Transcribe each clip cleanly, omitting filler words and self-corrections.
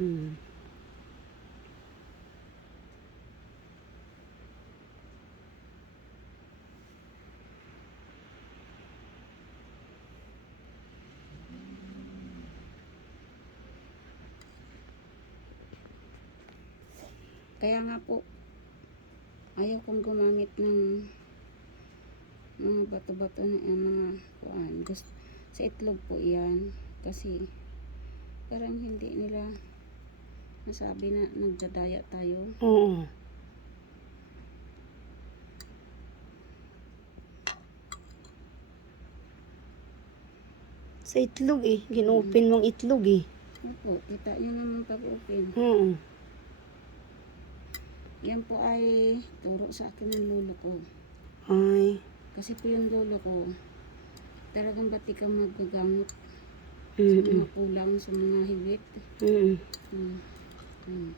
Mm. Kaya nga po, ayaw kong gumamit ng mga bato-bato na mga kuan. Gusto, sa itlog po yan. Kasi parang hindi nila nasabi na nagdadaya tayo. Oo. Sa itlog eh. Ginopen mong itlog eh. Opo, kita nyo naman pag-open. Oo. Yan po ay turo sa akin ng lolo ko. Ay. Kasi po yung lolo ko, talagang ba't ikaw magagamot sa Mm. mga kulang, sa mga higit. Mm. Hmm.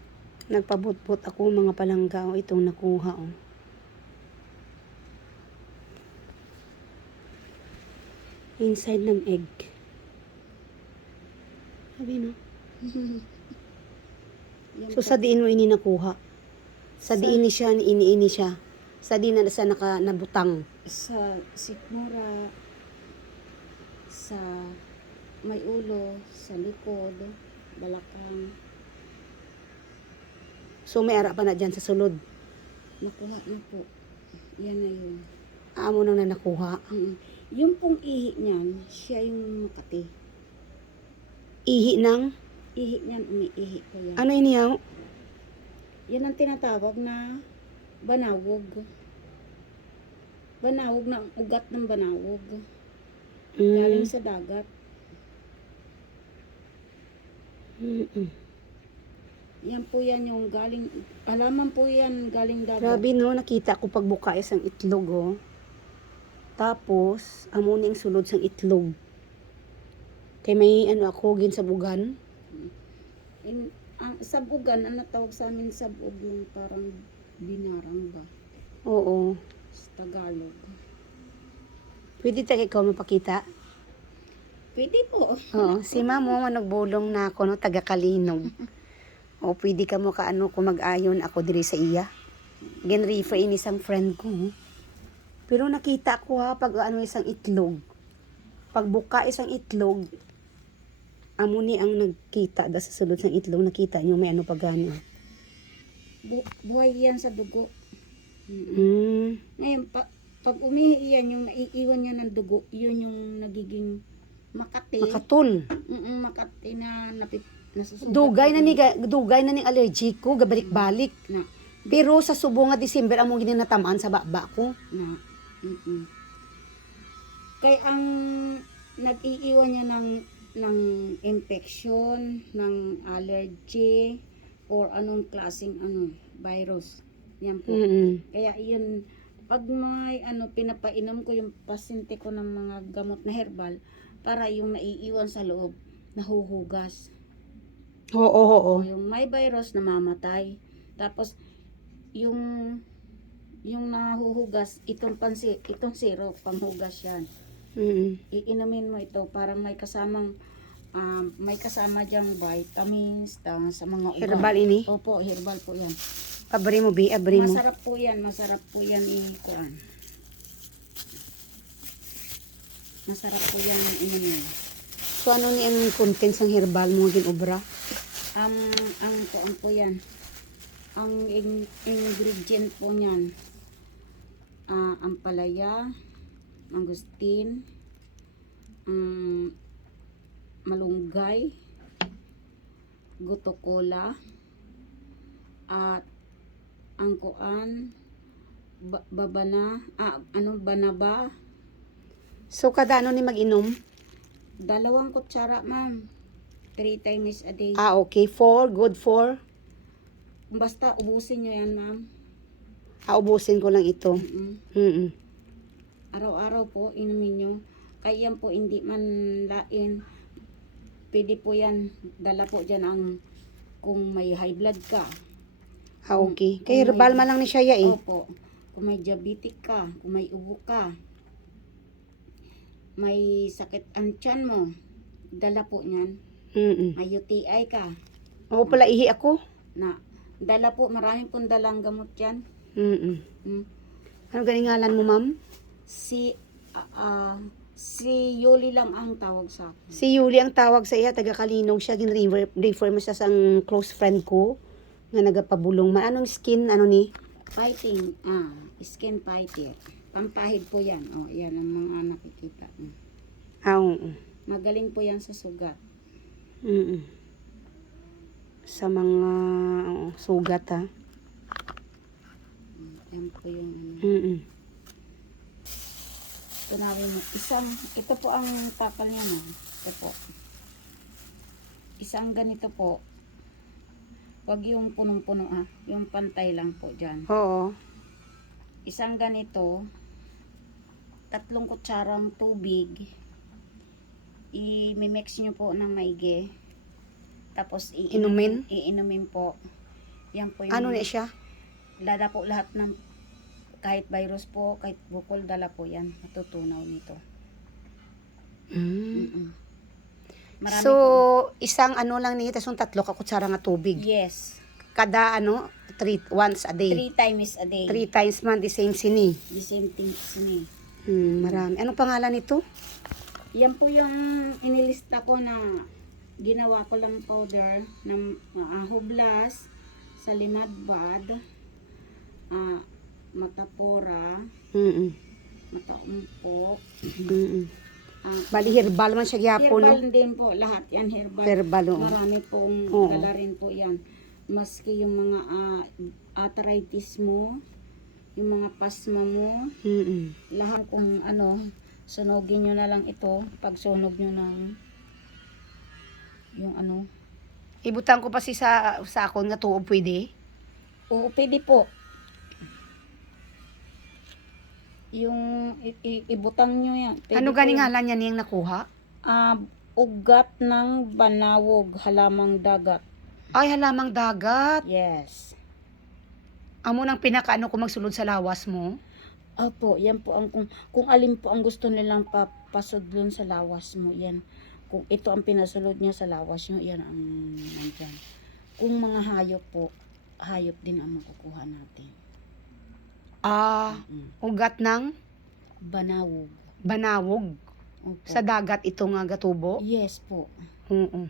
Nagpabot-bot ako mga palangga. O, itong nakuha oh. Inside ng egg. Sabi no? Yan So po. sa diin mo ini nakuha. Sa diin ni siya, ini siya. Sa diin na sa nabutang. Sa sikmura, sa may ulo, sa likod, balakang, So may ara pa na dyan sa sulod. nakuha na po. Yan na yun. Amo nang na nakuha. Yung pong ihi niyan, siya yung Makati. Ihi ng, Ihi niyan, umiihi ko yan. ano iniyaw? Yan ang tinatawag na banawog. Banawog na ugat ng banawog. Galing sa dagat. Mm-mm. Yan po yan yung galing, alaman po yan galing dagat. Grabe no, nakita ko pagbuka isang itlog oh. Tapos, amo ning sulod sang itlog. Kay may ano ako, ginsabugan. Ang sabugan, ang natawag sa amin sabog, yung parang binarang ba? Oo. Sa Tagalog. Pwede tayo ikaw mapakita? Pwede po. Oo. Si mamo, nagbulong na ako, no, taga-Kalinog. O pwede ka mo kaano kung mag-ayon ako diri sa iya. Genrefer ini isang friend ko. Oh. Pero nakita ko ha, pag ano isang itlog. Pagbuka isang itlog, amo ni ang nagkita da sa sulod ng itlog, nakita niyo may ano pagano. Buhay yan sa dugo. Ngayon, pag umihi yan, yung naiiwan niya ng dugo, yun yung nagiging Makati. Makatul. Makati na nasusugat. Dugay na ni allergic ko, gabalik-balik. Na. Pero sa subo nga December among ginatamaan sa baba ko. Na. Kaya ang nag-iiwan niya ng infection, ng allergy, or anong klaseng virus. Yan po. Kaya yun, pag may pinapainom ko yung pasyente ko ng mga gamot na herbal, para yung naiiwan sa loob, nahuhugas. Oo. Yung may virus, namamatay. Tapos, yung nahuhugas, itong syrup, panghugas yan. Iinumin mo ito, parang may kasama diyang vitamins sa mga ugat. Herbal ini? Opo, herbal po yan. Abri mo. Masarap po yan i-kuan. Masarap po yan inumin. So ano ni ang contents ng herbal mo ginobra? Ang kuan po yan. Ang ingredient po niyan. Ampalaya, mangustin, malunggay, gutokola, at ang kuan banaba. So kada ano ni mag-inom? 2 kutsara, ma'am. 3 times a day. Okay. 4, good for? Basta ubusin nyo yan, ma'am. Ubusin ko lang ito. Araw-araw po, inumin nyo. Kaya yan po, hindi man lain. Pwede po yan, dala po dyan kung may high blood ka. Okay. Kay herbal man lang ni siya eh. Opo. Kung may diabetic ka, kung may ubo ka, may sakit ang tiyan mo, dala po niyan. May UTI ka, Oo pala, ihi ako. Na, dala po, maraming pong dalang gamot yan. Mm. Mm. Ano galing ngalan mo, ma'am? Si, si Yuli lang ang tawag sa akin. Si Yuli ang tawag sa iya, taga Kalinog siya. Gin-refer mo siya sang close friend ko nga nagapabulong man. Anong skin, ano ni? Fighting, skin fighter. Pampahid po yan. Oh, yan ang mga nakikita. Oo. Magaling po yan sa sugat. Mm. Sa mga sugat, ha? Yan po yung ano. Mm. Tunawin mo. Ito po ang takal niya, no? Ito po. Isang ganito po. Wag yung punong-puno, yung pantay lang po dyan. Oo. Isang ganito, 3 kutsarang tubig, i-mix nyo po ng maigi. Tapos Inumin? iinumin po. Yan po yung Ano na siya? dala po lahat ng kahit virus po, kahit bukol, dala po yan. Matutunaw nito. Mm. Marami So, po. isang ano lang niya, tapos yung 3 ka kutsara nga tubig. Yes. Kada once a day. 3 times a day. 3 times man, the same sini. The same thing sini. Marami. Anong pangalan nito? Yan po yung inilista ko na ginawa ko lang powder ng hublas, salinadbad, matapora, mataumpok. Bali, herbal man siya gyapon, no? Herbal din po, lahat yan herbal. Herbal, oo. Marami pong Oo. dala rin po yan. Maski yung mga arthritis mo, yung mga pasma mo, lahat kung ano, sunugin nyo na lang ito. Pag sunog nyo ng yung ano. Ibutang ko pa sa akon nga tuo pwede. Oo, pwede po. Yung ibutang nyo yan. Pwede Ano po ganing yan. ngalan niya niyang nakuha? Ugat ng banawog, halamang dagat. Ay, halamang dagat. Yes. Amo nang pinakaano ko magsulod sa lawas mo. Opo, yan po ang kung alin po ang gusto nilang papasudlon sa lawas mo, yan. Kung ito ang pinasulod niya sa lawas nyo, yan ang nandyan. Kung mga hayop po, hayop din ang makukuha natin. Ugat ng Banawog. banawog. Opo. Sa dagat ito nga gatubo. Yes po. Oo.